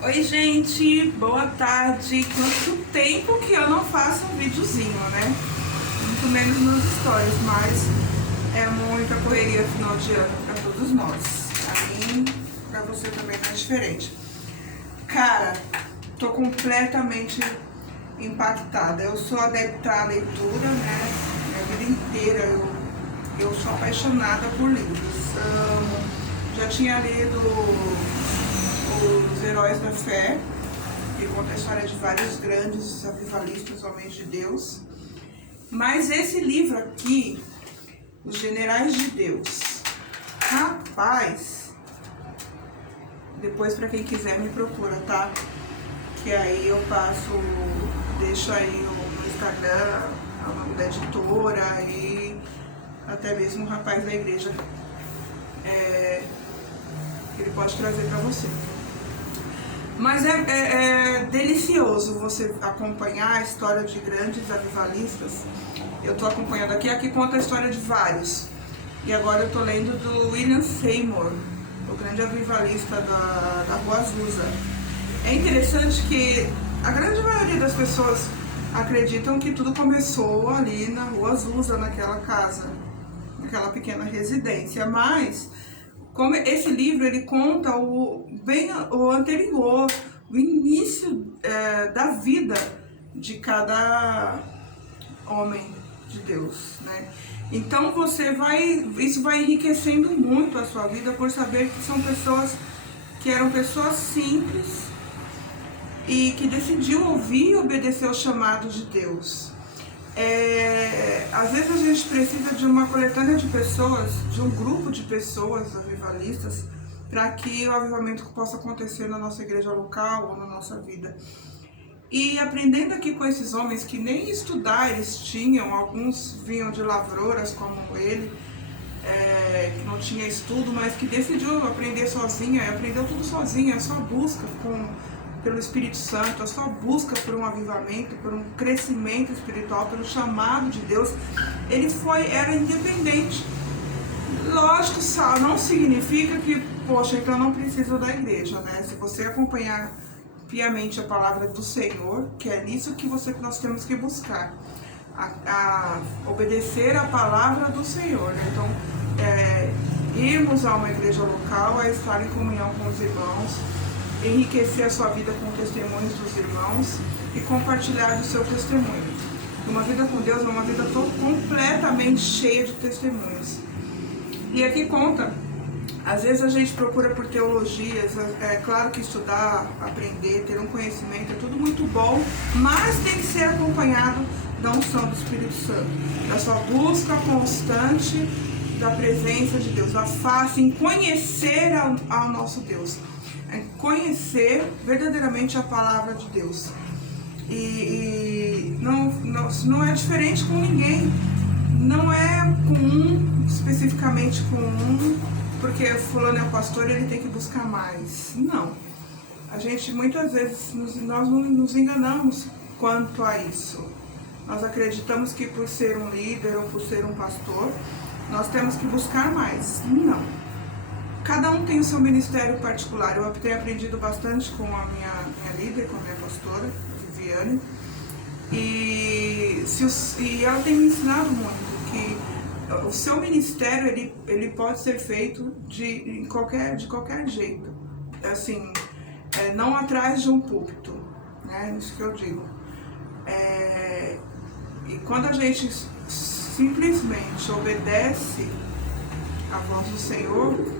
Oi gente, boa tarde. Quanto tempo que eu não faço um videozinho, né? Muito menos nos stories, mas é muita correria final de ano pra todos nós. Pra mim, pra você também não é diferente. Cara, tô completamente impactada. Eu sou adepta à leitura, né? Minha vida inteira eu sou apaixonada por livros. Já tinha lido Os Heróis da Fé, que conta a história de vários grandes avivalistas, homens de Deus. Mas esse livro aqui, Os Generais de Deus, rapaz, depois para quem quiser me procura, tá? Que aí eu deixo aí no Instagram, o nome da editora e até mesmo o rapaz da igreja, ele pode trazer para você. Mas é delicioso você acompanhar a história de grandes avivalistas. Eu estou acompanhando aqui conta a história de vários. E agora eu estou lendo do William Seymour, o grande avivalista da Rua Azusa. É interessante que a grande maioria das pessoas acreditam que tudo começou ali na Rua Azusa, naquela casa, naquela pequena residência, mas como esse livro ele conta o anterior, o início da vida de cada homem de Deus, né? Então isso vai enriquecendo muito a sua vida por saber que são pessoas que eram pessoas simples e que decidiu ouvir e obedecer o chamado de Deus. Às vezes a gente precisa de uma coletânea de pessoas, de um grupo de pessoas avivalistas, para que o avivamento possa acontecer na nossa igreja local ou na nossa vida. E aprendendo aqui com esses homens que nem estudar eles tinham, alguns vinham de lavrouras como ele, que não tinha estudo, mas que decidiu aprender sozinha, e aprendeu tudo sozinha, a sua busca pelo Espírito Santo, a sua busca por um avivamento, por um crescimento espiritual, pelo chamado de Deus, era independente. Lógico, só não significa que, poxa, então não precisa da igreja, né? Se você acompanhar piamente a palavra do Senhor, que é nisso que nós temos que buscar, a obedecer a palavra do Senhor, né? Então, irmos a uma igreja local, a estar em comunhão com os irmãos, enriquecer a sua vida com testemunhos dos irmãos e compartilhar do seu testemunho. Uma vida com Deus é uma vida completamente cheia de testemunhos. E aqui conta, às vezes a gente procura por teologias, é claro que estudar, aprender, ter um conhecimento é tudo muito bom, mas tem que ser acompanhado da unção do Espírito Santo, da sua busca constante da presença de Deus, a face em conhecer ao nosso Deus. Conhecer verdadeiramente a palavra de Deus. E não é diferente com ninguém. Não é com especificamente com porque fulano é o pastor, ele tem que buscar mais. Não. A gente muitas vezes nós nos enganamos quanto a isso. Nós acreditamos que por ser um líder ou por ser um pastor, nós temos que buscar mais. Não. Cada um tem o seu ministério particular. Eu tenho aprendido bastante com a minha líder, com a minha pastora, Viviane, e ela tem me ensinado muito que o seu ministério ele pode ser feito de qualquer jeito, assim, não atrás de um púlpito, né? Isso que eu digo. E quando a gente simplesmente obedece a voz do Senhor,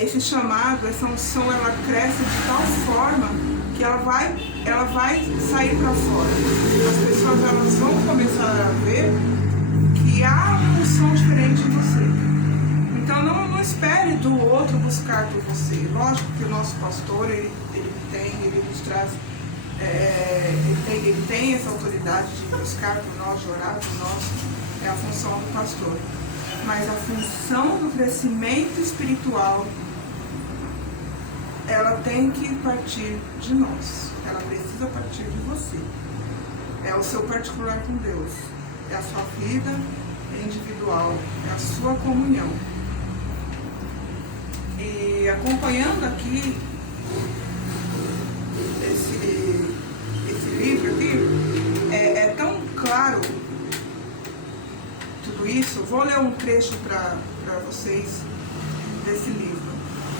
esse chamado, essa unção, ela cresce de tal forma que ela vai sair para fora. As pessoas elas vão começar a ver que há uma unção diferente em você. Então não espere do outro buscar por você. Lógico que o nosso pastor ele nos traz, ele tem essa autoridade de buscar por nós, de orar por nós, é a função do pastor. Mas a função do crescimento espiritual, ela tem que partir de nós. Ela precisa partir de você. É o seu particular com Deus. É a sua vida individual. É a sua comunhão. E acompanhando aqui claro tudo isso? Vou ler um trecho para vocês desse livro,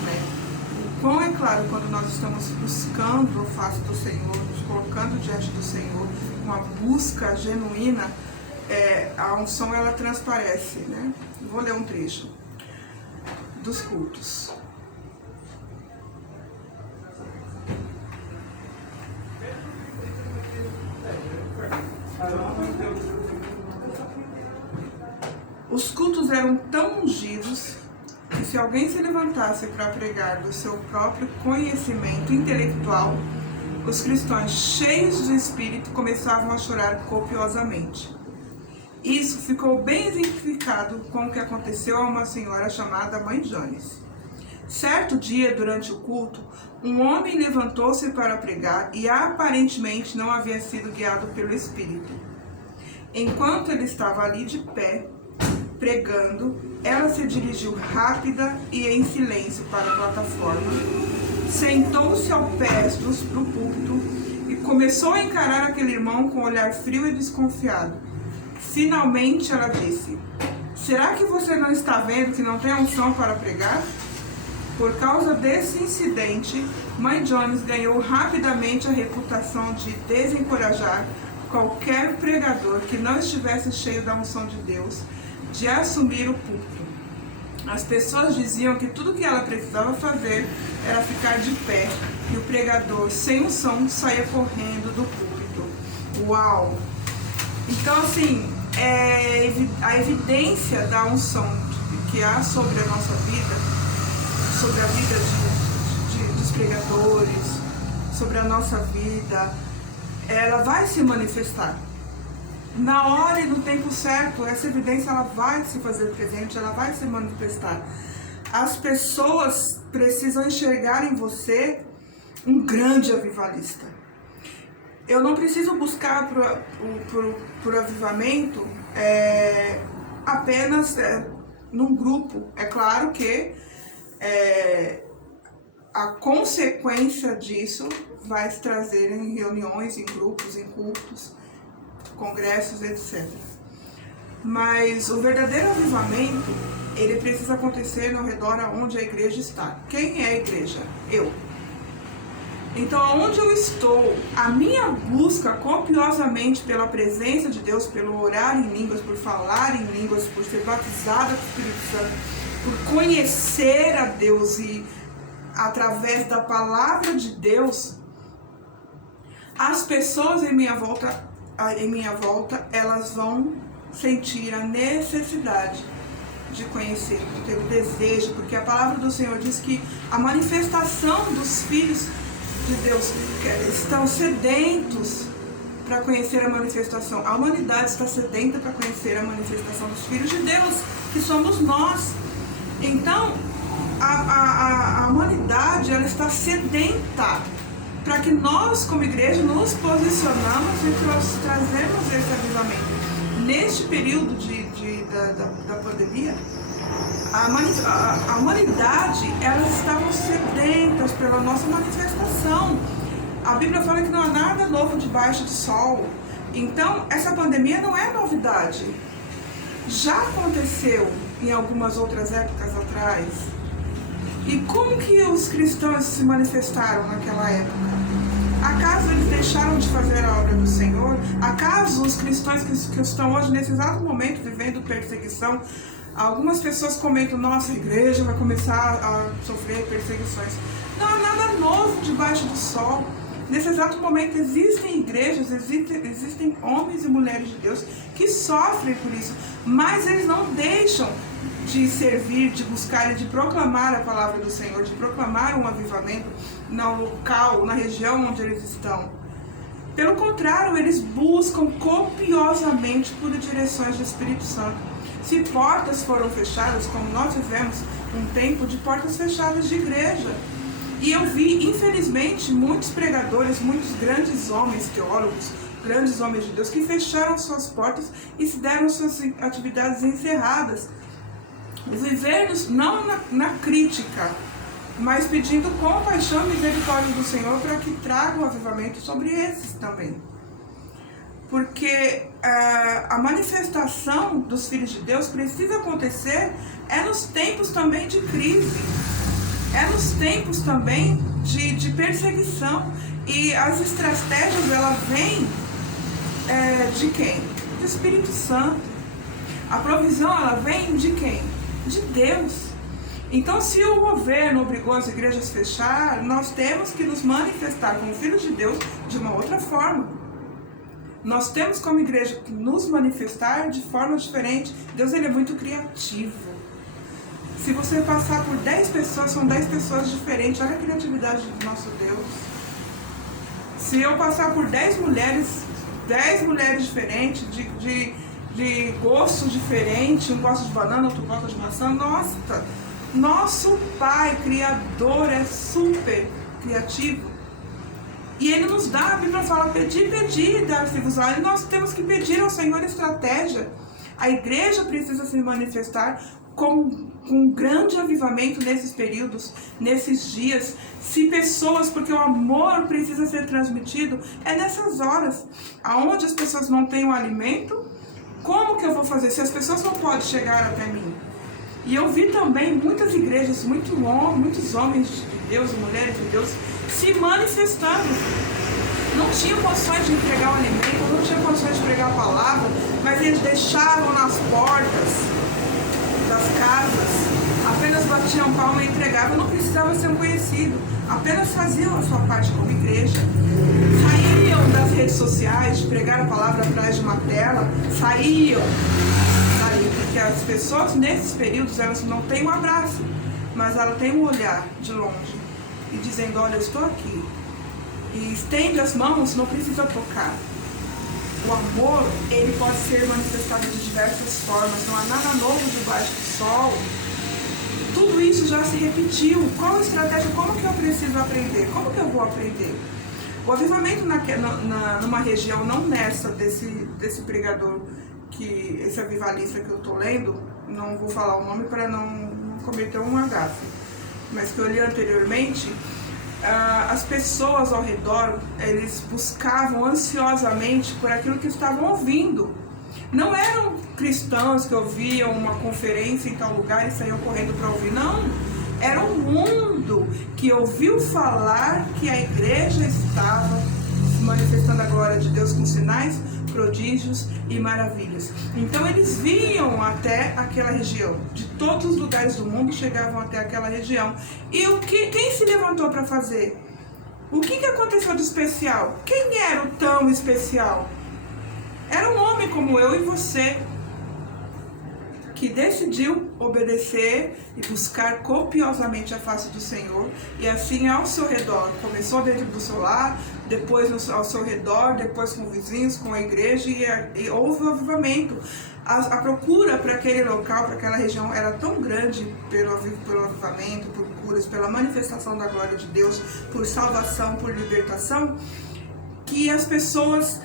né? O quão é claro quando nós estamos buscando a face do Senhor, nos colocando diante do Senhor, uma busca genuína, a unção ela transparece, né? Vou ler um trecho dos cultos. Os cultos eram tão ungidos que se alguém se levantasse para pregar do seu próprio conhecimento intelectual, os cristãos cheios do Espírito começavam a chorar copiosamente. Isso ficou bem exemplificado com o que aconteceu a uma senhora chamada Mãe Jones. Certo dia, durante o culto, um homem levantou-se para pregar e aparentemente não havia sido guiado pelo Espírito. Enquanto ele estava ali de pé, pregando, ela se dirigiu rápida e em silêncio para a plataforma, sentou-se ao pé do púlpito e começou a encarar aquele irmão com um olhar frio e desconfiado. Finalmente ela disse: "Será que você não está vendo que não tem unção para pregar?" Por causa desse incidente, Mãe Jones ganhou rapidamente a reputação de desencorajar qualquer pregador que não estivesse cheio da unção de Deus de assumir o púlpito. As pessoas diziam que tudo que ela precisava fazer era ficar de pé e o pregador sem unção saía correndo do púlpito. Uau! Então, assim, a evidência da unção que há sobre a nossa vida, sobre a vida dos pregadores, sobre a nossa vida, ela vai se manifestar. Na hora e no tempo certo, essa evidência ela vai se fazer presente, ela vai se manifestar. As pessoas precisam enxergar em você um grande avivalista. Eu não preciso buscar por avivamento apenas num grupo. É claro que a consequência disso vai se trazer em reuniões, em grupos, em cultos, congressos, etc. Mas o verdadeiro avivamento, ele precisa acontecer ao redor onde a igreja está. Quem é a igreja? Eu. Então, onde eu estou, a minha busca copiosamente pela presença de Deus, pelo orar em línguas, por falar em línguas, por ser batizada com o Espírito Santo, por conhecer a Deus e através da palavra de Deus, as pessoas em minha volta, elas vão sentir a necessidade de conhecer, de ter o desejo, porque a palavra do Senhor diz que a manifestação dos filhos de Deus estão sedentos para conhecer a manifestação. A humanidade está sedenta para conhecer a manifestação dos filhos de Deus, que somos nós. Então, a humanidade ela está sedenta para que nós, como igreja, nos posicionamos e nós trazemos esse avivamento. Neste período da pandemia, a humanidade, elas estavam sedentas pela nossa manifestação. A Bíblia fala que não há nada novo debaixo do sol. Então, essa pandemia não é novidade. Já aconteceu em algumas outras épocas atrás. E como que os cristãos se manifestaram naquela época? Acaso eles deixaram de fazer a obra do Senhor? Acaso os cristãos que estão hoje, nesse exato momento, vivendo perseguição, algumas pessoas comentam: nossa, a igreja vai começar a sofrer perseguições. Não há nada novo debaixo do sol. Nesse exato momento existem igrejas, existem homens e mulheres de Deus que sofrem por isso, mas eles não deixam de servir, de buscar e de proclamar a palavra do Senhor, de proclamar um avivamento no local, na região onde eles estão. Pelo contrário, eles buscam copiosamente por direções do Espírito Santo. Se portas foram fechadas, como nós vivemos um tempo de portas fechadas de igreja, e eu vi, infelizmente, muitos pregadores, muitos grandes homens, teólogos, grandes homens de Deus, que fecharam suas portas e se deram suas atividades encerradas. Viver não na crítica, mas pedindo compaixão e misericórdia do Senhor para que traga o avivamento sobre esses também. porque a manifestação dos filhos de Deus precisa acontecer nos tempos também de crise, nos tempos também de perseguição. E as estratégias, elas vêm de quem? Do Espírito Santo. A provisão, ela vem de quem? De Deus. Então, se o governo obrigou as igrejas a fechar, nós temos que nos manifestar como filhos de Deus de uma outra forma. Nós temos como igreja que nos manifestar de forma diferente. Deus, ele é muito criativo. Se você passar por 10 pessoas, são 10 pessoas diferentes. Olha a criatividade do nosso Deus. Se eu passar por 10 mulheres diferentes, de gostos diferentes, um gosta de banana, outro gosta de maçã, nossa, nosso Pai Criador é super criativo. E Ele nos dá, a Bíblia fala, pedir, dar-se-vos. E nós temos que pedir ao Senhor estratégia. A igreja precisa se manifestar com um grande avivamento nesses períodos, nesses dias. Se pessoas, porque o amor precisa ser transmitido, nessas horas, aonde as pessoas não têm o alimento, como que eu vou fazer? Se as pessoas não podem chegar até mim. E eu vi também muitas igrejas, muitos homens de Deus e mulheres de Deus se manifestando. Não tinham condições de entregar o alimento, não tinham condições de pregar a palavra, mas eles deixavam nas portas das casas, apenas batiam palma e entregavam, não precisava ser um conhecido, apenas faziam a sua parte como igreja. Saíam das redes sociais de pregar a palavra atrás de uma tela, saíam daí, porque as pessoas nesses períodos, elas não têm um abraço, mas elas têm um olhar de longe e dizendo, olha, eu estou aqui. E estende as mãos, não precisa tocar. O amor, ele pode ser manifestado de diversas formas, não há nada novo debaixo do sol. Tudo isso já se repetiu. Qual a estratégia? Como que eu preciso aprender? Como que eu vou aprender? O avivamento numa região, não nessa desse pregador, esse avivalista que eu estou lendo, não vou falar o nome para não cometer um agafe, mas que eu li anteriormente, as pessoas ao redor, eles buscavam ansiosamente por aquilo que estavam ouvindo. Não eram cristãos que ouviam uma conferência em tal lugar e saíam correndo para ouvir, não. Era um mundo que ouviu falar que a igreja estava manifestando a glória de Deus com sinais, prodígios e maravilhas. Então eles vinham até aquela região. De todos os lugares do mundo chegavam até aquela região. E quem se levantou para fazer? O que aconteceu de especial? Quem era o tão especial? Era um homem como eu e você, que decidiu obedecer e buscar copiosamente a face do Senhor, e assim ao seu redor, começou dentro do seu lar, depois ao seu redor, depois com vizinhos, com a igreja, e houve um avivamento. A procura para aquele local, para aquela região era tão grande pelo avivamento, por curas, pela manifestação da glória de Deus, por salvação, por libertação, que as pessoas,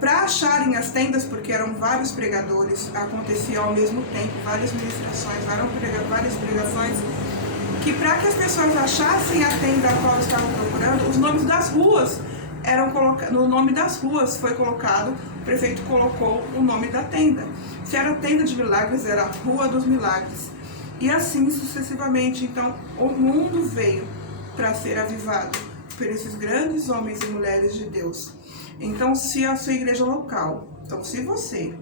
para acharem as tendas, porque eram vários pregadores, acontecia ao mesmo tempo, várias ministrações, várias pregações, que para que as pessoas achassem a tenda a qual estavam procurando, os nomes das ruas eram colocados, no nome das ruas foi colocado, o prefeito colocou o nome da tenda. Se era tenda de milagres, era Rua dos Milagres. E assim sucessivamente. Então, o mundo veio para ser avivado por esses grandes homens e mulheres de Deus. Então, se a sua igreja local, então se você,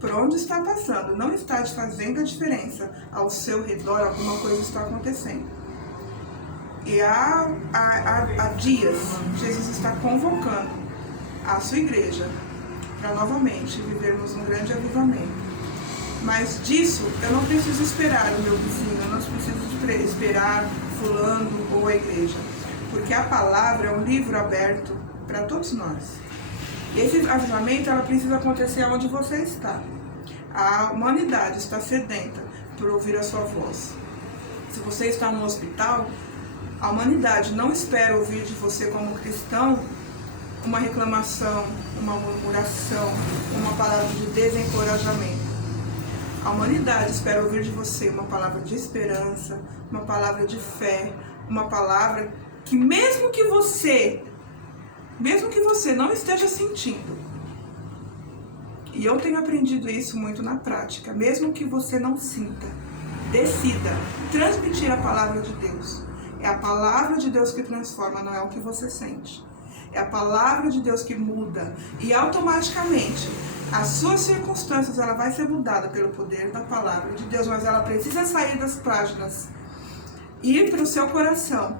por onde está passando, não está fazendo a diferença, ao seu redor alguma coisa está acontecendo. E há dias, Jesus está convocando a sua igreja para novamente vivermos um grande avivamento. Mas disso, eu não preciso esperar o meu vizinho, eu não preciso esperar fulano ou a igreja. Porque a palavra é um livro aberto para todos nós. Esse avivamento, ela precisa acontecer onde você está. A humanidade está sedenta por ouvir a sua voz. Se você está no hospital, a humanidade não espera ouvir de você como cristão uma reclamação, uma murmuração, uma palavra de desencorajamento. A humanidade espera ouvir de você uma palavra de esperança, uma palavra de fé, uma palavra que mesmo que você não esteja sentindo, E eu tenho aprendido isso muito na prática. Mesmo que você não sinta, decida transmitir a palavra de Deus. É a palavra de Deus que transforma, não é o que você sente. É a palavra de Deus que muda. E automaticamente, as suas circunstâncias, ela vai ser mudada pelo poder da palavra de Deus. Mas ela precisa sair das páginas, ir para o seu coração.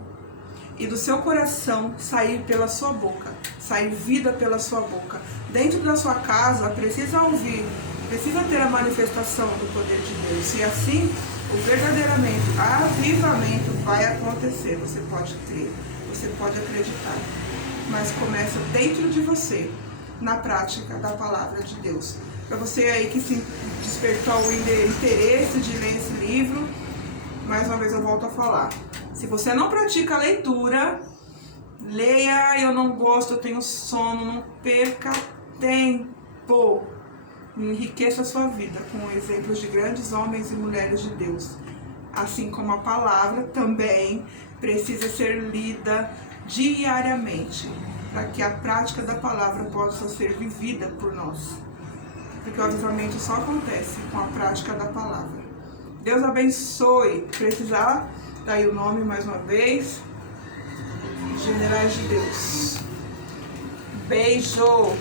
E do seu coração sair pela sua boca. Sair vida pela sua boca. Dentro da sua casa, precisa ouvir, precisa ter a manifestação do poder de Deus. E assim, o verdadeiramente avivamento vai acontecer. Você pode crer, você pode acreditar. Mas começa dentro de você, na prática da palavra de Deus. Para você aí que se despertou o interesse de ler esse livro, mais uma vez eu volto a falar. Se você não pratica a leitura, leia. Eu não gosto, eu tenho sono, não perca tempo. Enriqueça a sua vida com exemplos de grandes homens e mulheres de Deus. Assim como a palavra também precisa ser lida diariamente, para que a prática da palavra possa ser vivida por nós. Porque o avivamento só acontece com a prática da palavra. Deus abençoe. Precisar, tá aí o nome mais uma vez. Generais de Deus. Beijo!